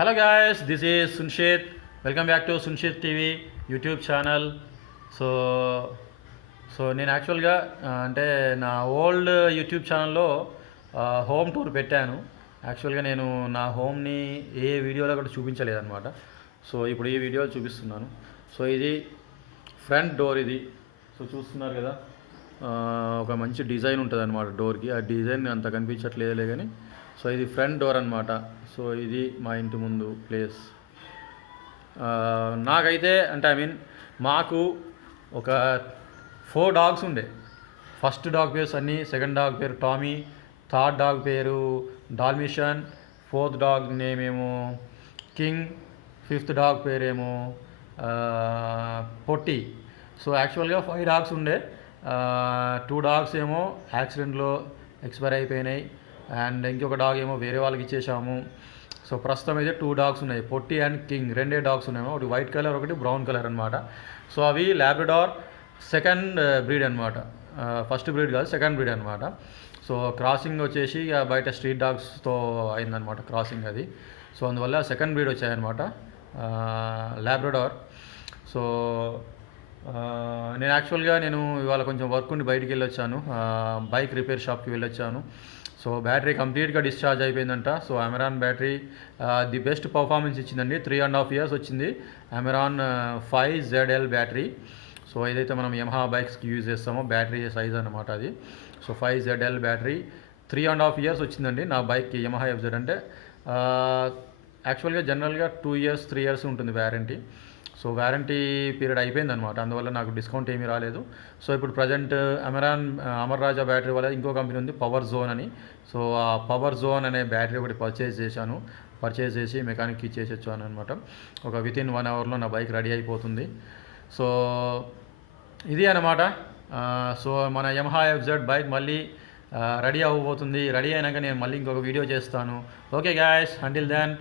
Hello guys, this is Sunshit. Welcome back to Sunshit TV YouTube channel. So నేను యాక్చువల్గా అంటే నా old YouTube ఛానల్లో హోమ్ టూర్ పెట్టాను. యాక్చువల్గా నేను నా హోమ్ని ఏ వీడియోలో కూడా చూపించలేదన్నమాట. సో ఇప్పుడు ఈ వీడియో చూపిస్తున్నాను. సో ఇది ఫ్రంట్ డోర్ ఇది. సో చూస్తున్నారు కదా, ఒక మంచి డిజైన్ ఉంటుంది అనమాట డోర్కి. ఆ డిజైన్ అంత కనిపించట్లేదులే కానీ. సో ఇది ఫ్రంట్ డోర్ అనమాట. సో ఇది మా ఇంటి ముందు ప్లేస్. నాకైతే అంటే మాకు ఒక 4 డాగ్స్ ఉండే. ఫస్ట్ డాగ్ పేరు సన్నీ, సెకండ్ డాగ్ పేరు టామీ, థర్డ్ డాగ్ పేరు డాల్మిషన్, ఫోర్త్ డాగ్ నేమ్ ఏమో కింగ్, ఫిఫ్త్ డాగ్ పేరేమో పొట్టి. సో యాక్చువల్గా 5 డాగ్స్ ఉండే. 2 డాగ్స్ ఏమో యాక్సిడెంట్లో ఎక్స్పైర్ అయిపోయినాయి, అండ్ ఇంకొక డాగ్ ఏమో వేరే వాళ్ళకి ఇచ్చేసాము. సో ప్రస్తుతం అయితే 2 డాగ్స్ ఉన్నాయి, పొట్టి అండ్ కింగ్. 2 డాగ్స్ ఉన్నాయి, ఒకటి వైట్ కలర్ ఒకటి బ్రౌన్ కలర్ అనమాట. సో అవి లాబ్రడార్ సెకండ్ బ్రీడ్ అనమాట. ఫస్ట్ బ్రీడ్ కాదు, సెకండ్ బ్రీడ్ అనమాట. సో క్రాసింగ్ వచ్చేసి బయట స్ట్రీట్ డాగ్స్తో అయిందనమాట క్రాసింగ్ అది. సో అందువల్ల సెకండ్ బ్రీడ్ వచ్చాయన్నమాట లాబ్రడార్. సో నేను యాక్చువల్గా ఇవాళ కొంచెం వర్క్ ఉండి బయటికి వెళ్ళొచ్చాను, బైక్ రిపేర్ షాప్కి వెళ్ళొచ్చాను. సో బ్యాటరీ కంప్లీట్గా డిశ్చార్జ్ అయిపోయిందంట. So Amaron battery the best performance ఇచ్చిందండి. 3.5 years వచ్చింది అమెరాన్ 5ZL బ్యాటరీ. సో ఏదైతే మనం యమహా బైక్స్కి యూజ్ చేస్తామో బ్యాటరీ సైజ్ అనమాట అది. సో 5ZL బ్యాటరీ 3.5 years వచ్చిందండి నా బైక్కి, యమహా FZ. అంటే యాక్చువల్గా జనరల్గా 2 years 3 years ఉంటుంది వ్యారంటీ. సో వ్యారంటీ పీరియడ్ అయిపోయింది అనమాట, అందువల్ల నాకు డిస్కౌంట్ ఏమీ రాలేదు. సో ఇప్పుడు ప్రజెంట్ అమర్ రాజా బ్యాటరీ వల్ల ఇంకో కంపెనీ ఉంది పవర్ జోన్ అని. సో ఆ పవర్ జోన్ అనే బ్యాటరీ ఒకటి పర్చేజ్ చేసి మెకానిక్కి ఇచ్చేసి వచ్చాను అనమాట. ఒక వితిన్ 1 hourలో నా బైక్ రెడీ అయిపోతుంది. సో ఇది అనమాట. సో మన యమహా FZ బైక్ మళ్ళీ రెడీ అవ్వబోతుంది. రెడీ అయినాక నేను మళ్ళీ ఇంకొక వీడియో చేస్తాను. Okay guys, until then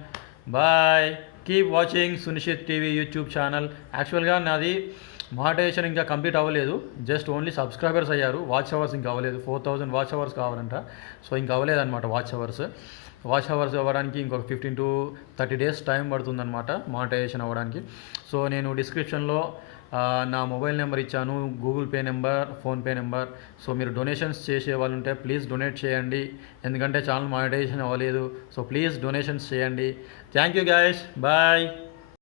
bye. Keep watching Sunishith TV YouTube channel. యాక్చువల్గా నాది మానిటైజేషన్ ఇంకా కంప్లీట్ అవ్వలేదు, జస్ట్ ఓన్లీ సబ్స్క్రైబర్స్ అయ్యారు. వాచ్ అవర్స్ ఇంకా అవ్వలేదు. 4000 వాచ్ అవర్స్ కావాలంట. సో ఇంకా అవ్వలేదన్నమాట వాచ్ అవర్స్ అవ్వడానికి ఇంకొక 15 to 30 days టైం పడుతుందన్నమాట మానిటైజేషన్ అవ్వడానికి. సో నేను డిస్క్రిప్షన్లో నా మొబైల్ నెంబర్ ఇచ్చాను, Google Pay number, PhonePe number. So మీరు డొనేషన్స్ చేసే వాళ్ళు ఉంటే ప్లీజ్ డొనేట్ చేయండి, ఎందుకంటే ఛానల్ మానిటైజేషన్ అవ్వలేదు. సో ప్లీజ్ డొనేషన్స్ చేయండి. Thank you guys, bye.